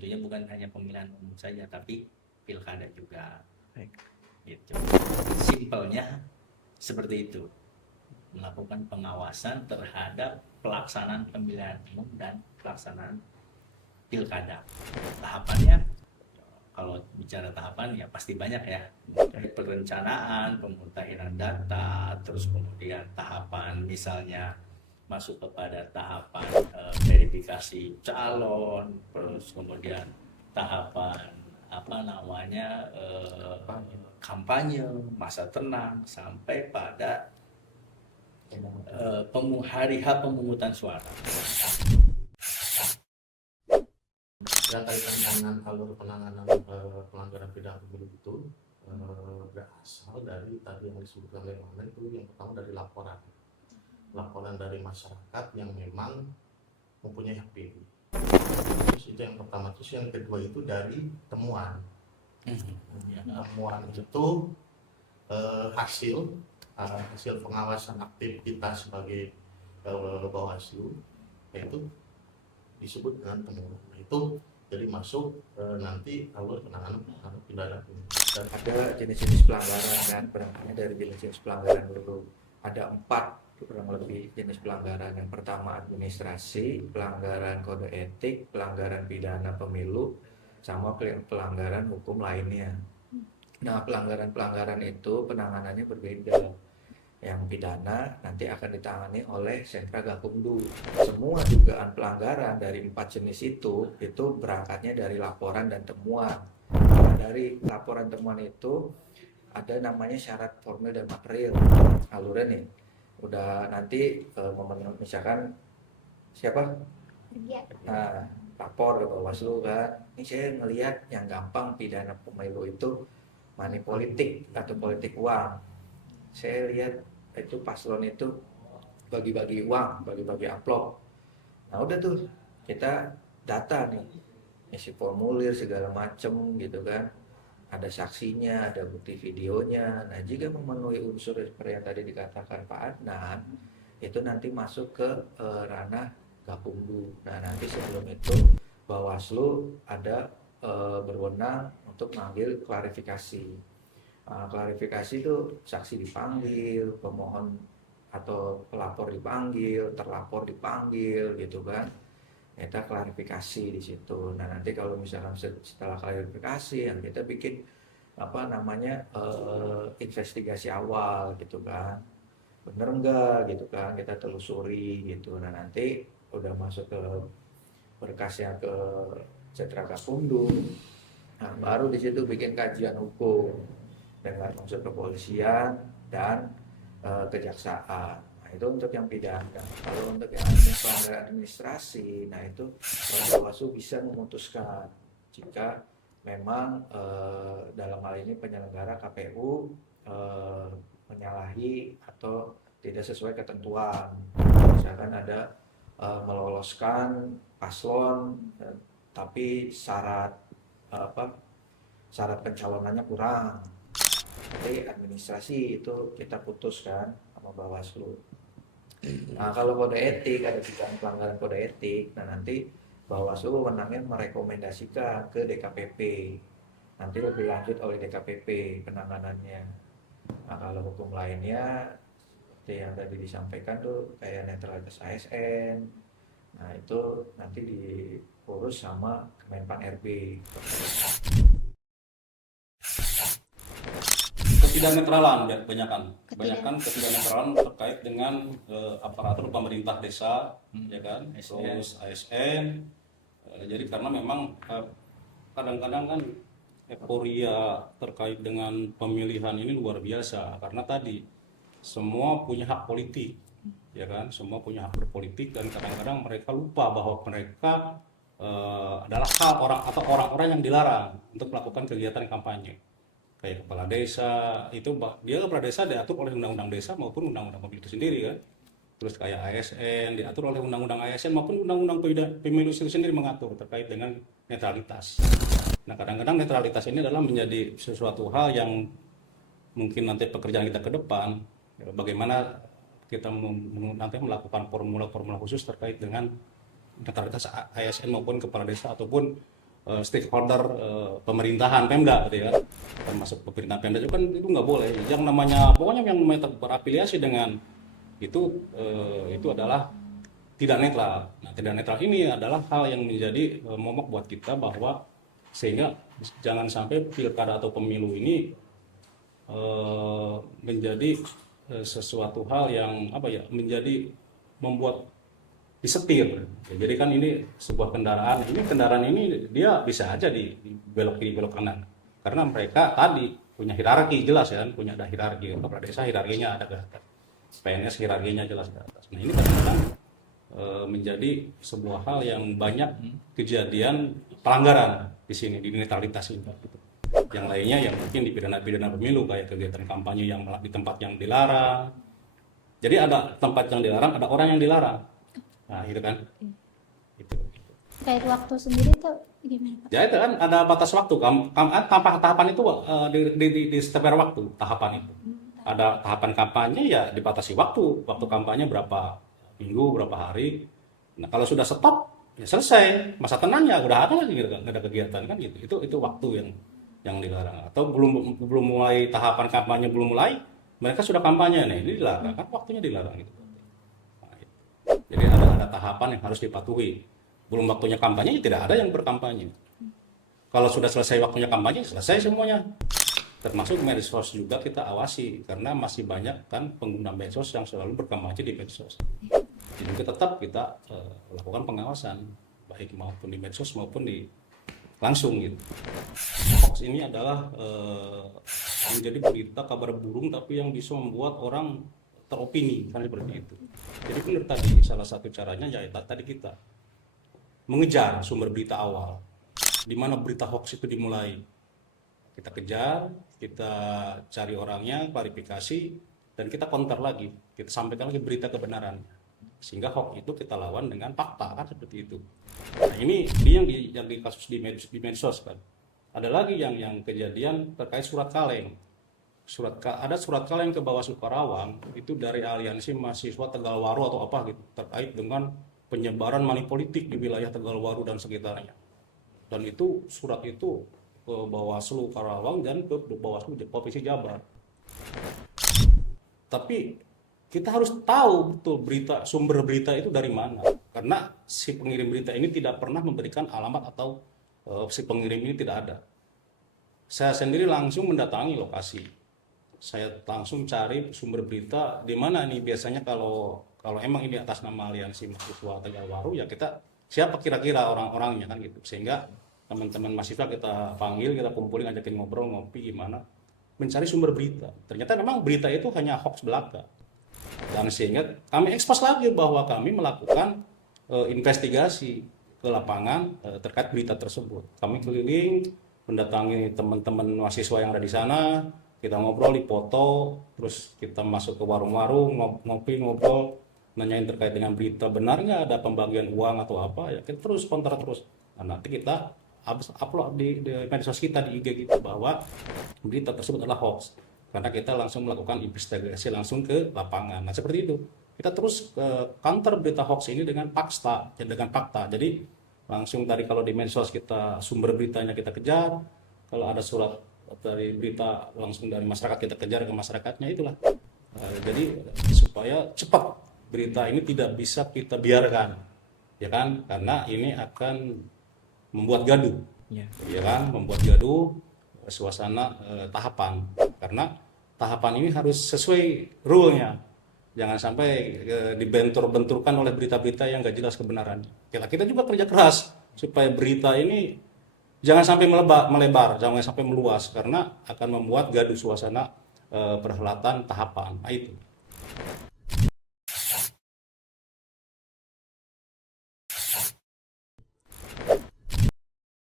tentunya bukan hanya pemilihan umum saja, tapi pilkada juga. Baik. Gitu. Simpelnya seperti itu, melakukan pengawasan terhadap pelaksanaan pemilihan umum dan pelaksanaan pilkada. Tahapannya, kalau bicara tahapan ya pasti banyak ya, perencanaan, pemutakhiran data, terus kemudian tahapan misalnya masuk kepada tahapan verifikasi calon, terus kemudian tahapan kampanye, masa tenang, sampai pada hari H pemungutan suara. Yang kaitan dengan alur penanganan pelanggaran pidana pemilu itu berasal dari tadi yang disebutkan oleh Mana, itu yang pertama dari laporan dari masyarakat yang memang mempunyai hak pilih. Terus itu yang pertama. Terus yang kedua itu dari temuan. Temuan itu hasil pengawasan aktif kita sebagai Bawaslu, yaitu disebut dengan temuan. Itu jadi masuk nanti alur penanganan pidana. Dan ada jenis-jenis pelanggaran kan, berangkatnya dari jenis-jenis pelanggaran dulu. Ada 4 kurang lebih jenis pelanggaran. Yang pertama administrasi, pelanggaran kode etik, pelanggaran pidana pemilu, sama pelanggaran hukum lainnya. Nah, pelanggaran-pelanggaran itu penanganannya berbeda. Yang pidana nanti akan ditangani oleh Sentra Gakumdu. Semua dugaan pelanggaran dari 4 jenis itu berangkatnya dari laporan dan temuan. Nah, dari laporan temuan itu ada namanya syarat formil dan material. Alurnya nih, udah nanti memenuhi, misalkan siapa? Nah, lapor ke Bawaslu kan, ini saya ngelihat yang gampang pidana pemilu itu money politik atau politik uang. Saya lihat itu paslon itu bagi-bagi uang, bagi-bagi amplop. Nah udah tuh kita data nih, isi formulir segala macem gitu kan, ada saksinya, ada bukti videonya. Nah jika memenuhi unsur seperti yang tadi dikatakan Pak Adnan, itu nanti masuk ke ranah Gakumdu. Nah nanti sebelum itu Bawaslu ada berwenang untuk mengambil klarifikasi. Klarifikasi itu saksi dipanggil, pemohon atau pelapor dipanggil, terlapor dipanggil gitu kan. Kita klarifikasi di situ. Nah nanti kalau misalkan setelah klarifikasi yang kita bikin investigasi awal gitu kan, bener enggak gitu kan, kita telusuri gitu. Nah nanti udah masuk ke berkasnya ke Sentra Gakumdu. Nah baru di situ bikin kajian hukum dengan unsur kepolisian dan kejaksaan. Nah itu untuk yang pidana. Kalau untuk yang pelanggaran administrasi, nah itu Bawaslu bisa memutuskan jika memang dalam hal ini penyelenggara KPU menyalahi atau tidak sesuai ketentuan. Misalkan ada meloloskan paslon tapi syarat pencalonannya kurang. Jadi administrasi itu kita putuskan sama Bawaslu. Nah kalau kode etik, ada dugaan pelanggaran kode etik, nah nanti Bawaslu wewenangnya merekomendasikan ke DKPP. Nanti lebih lanjut oleh DKPP penanganannya. Nah kalau hukum lainnya seperti yang tadi disampaikan tuh kayak netralitas ASN. Nah itu nanti diurus sama Kemenpan RB. Ketidaknetralan kebanyakan ketidaknetralan terkait dengan aparatur pemerintah desa, ya kan, terus ASN. Jadi karena memang kadang-kadang kan euforia terkait dengan pemilihan ini luar biasa, karena tadi semua punya hak politik, ya kan, semua punya hak berpolitik, dan kadang-kadang mereka lupa bahwa mereka adalah orang-orang yang dilarang untuk melakukan kegiatan kampanye. Kayak kepala desa itu, dia kepala desa diatur oleh undang-undang desa maupun undang-undang pemilu itu sendiri kan. Terus kayak ASN diatur oleh undang-undang ASN maupun undang-undang pemilu itu sendiri mengatur terkait dengan netralitas. Nah kadang-kadang netralitas ini adalah menjadi sesuatu hal yang mungkin nanti pekerjaan kita ke depan, bagaimana kita nanti melakukan formula-formula khusus terkait dengan netralitas ASN maupun kepala desa ataupun stakeholder pemerintahan Pemda gitu ya, termasuk pemerintahan Pemda juga kan itu nggak boleh. Yang namanya pokoknya yang namanya berafiliasi dengan itu adalah tidak netral. Nah, tidak netral ini adalah hal yang menjadi momok buat kita bahwa sehingga jangan sampai pilkada atau pemilu ini menjadi sesuatu hal yang menjadi membuat disetir. Ya, jadi kan ini sebuah kendaraan ini dia bisa aja dibelok kiri belok kanan karena mereka tadi punya hierarki jelas ya, punya ada hierarki. Kepala desa hierarkinya ada ke atas, PNS hierarkinya jelas ke atas. Nah ini kadang-kadang menjadi sebuah hal yang banyak kejadian pelanggaran di sini di netralitas ini. Yang lainnya yang mungkin di pidana pemilu kayak kegiatan kampanye yang di tempat yang dilarang. Jadi ada tempat yang dilarang, ada orang yang dilarang. Nah itu kan. Itu. Kayak waktu sendiri tuh gimana Pak? Ya itu kan ada batas waktu. Tahapan itu di setiap waktu tahapan itu. Ada tahapan kampanye ya dibatasi waktu. Waktu kampanye berapa minggu, berapa hari. Nah kalau sudah stop ya selesai, masa tenangnya udah ada lagi, nggak ada kegiatan kan gitu. Itu waktu yang dilarang. Atau belum mulai tahapan kampanye belum mulai, mereka sudah kampanye nih, ini dilarang kan waktunya dilarang gitu. Nah, gitu. Jadi ada tahapan yang harus dipatuhi. Belum waktunya kampanye ya tidak ada yang berkampanye. Kalau sudah selesai waktunya kampanye selesai semuanya. Termasuk medsos juga kita awasi karena masih banyak kan pengguna medsos yang selalu berkampanye di medsos. Jadi tetap kita lakukan pengawasan baik maupun di medsos maupun di langsung gitu. Hoax ini adalah menjadi berita kabar burung tapi yang bisa membuat orang teropini kan seperti itu. Jadi benar tadi salah satu caranya ya tadi kita mengejar sumber berita awal. Di mana berita hoax itu dimulai. Kita kejar, kita cari orangnya, klarifikasi, dan kita counter lagi. Kita sampaikan lagi berita kebenaran. Sehingga hoax itu kita lawan dengan fakta kan seperti itu. Nah ini yang di kasus di medsos kan. Ada lagi yang kejadian terkait surat kaleng. Ada surat kaleng ke Bawaslu Karawang itu dari aliansi mahasiswa Tegalwaru atau apa gitu terkait dengan penyebaran money politik di wilayah Tegalwaru dan sekitarnya. Dan itu surat itu ke Bawaslu Karawang dan ke Bawaslu Provinsi Jabar. Tapi kita harus tahu betul sumber berita itu dari mana. Karena si pengirim berita ini tidak pernah memberikan alamat atau si pengirim ini tidak ada. Saya sendiri langsung mendatangi lokasi. Saya langsung cari sumber berita di mana nih biasanya kalau emang ini atas nama aliansi mahasiswa Tegalwaru ya kita siapa kira-kira orang-orangnya kan gitu. Sehingga teman-teman mahasiswa kita panggil, kita kumpulin, ajakin ngobrol, ngopi gimana, mencari sumber berita. Ternyata memang berita itu hanya hoax belaka. Dan sehingga kami ekspos lagi bahwa kami melakukan investigasi ke lapangan terkait berita tersebut. Kami keliling, mendatangi teman-teman mahasiswa yang ada di sana, kita ngobrol, dipoto, terus kita masuk ke warung-warung, ngopi, ngobrol, nanyain terkait dengan berita benar nggak ada pembagian uang atau apa, ya kita terus kontra terus. Nah, nanti kita upload di medsos kita di IG kita bahwa berita tersebut adalah hoax karena kita langsung melakukan investigasi langsung ke lapangan. Nah seperti itu kita terus counter berita hoax ini dengan fakta. Jadi langsung tadi kalau di medsos kita sumber beritanya kita kejar, kalau ada surat dari berita langsung dari masyarakat kita kejar ke masyarakatnya itulah. Jadi supaya cepat berita ini tidak bisa kita biarkan, ya kan? Karena ini akan membuat gaduh, ya kan, membuat gaduh suasana tahapan. Karena tahapan ini harus sesuai rule-nya, jangan sampai dibentur-benturkan oleh berita-berita yang nggak jelas kebenarannya. Kita juga kerja keras supaya berita ini jangan sampai melebar, jangan sampai meluas, karena akan membuat gaduh suasana perhelatan tahapan. Nah, itu.